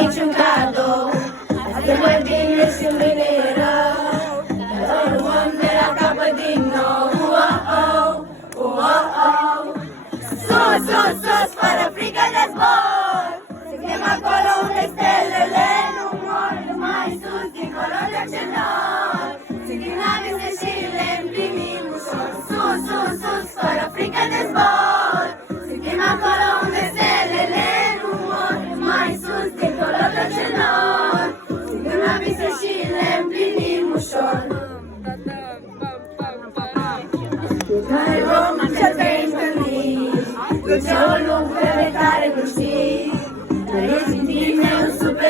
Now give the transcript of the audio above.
niciun cadou. Azi mai bine și mâine e rău, dar urmăm de la capăt din nou. Sus, sus, sus, fără frică de zbor. Suntem acolo unde stelele nu mor. Mai sus, dincolo de ocean. Suntem la vise și le împlinim ușor. Sus, sus, sus, fără frică de zbor. Suntem acolo unde stelele nu mor. Mai sus, dincolo de ocean. Suntem la vise și le împlinim ușor. Care vom încercăi întâlni, cu ceaul lung pe care nu știi, dar ești în tine un super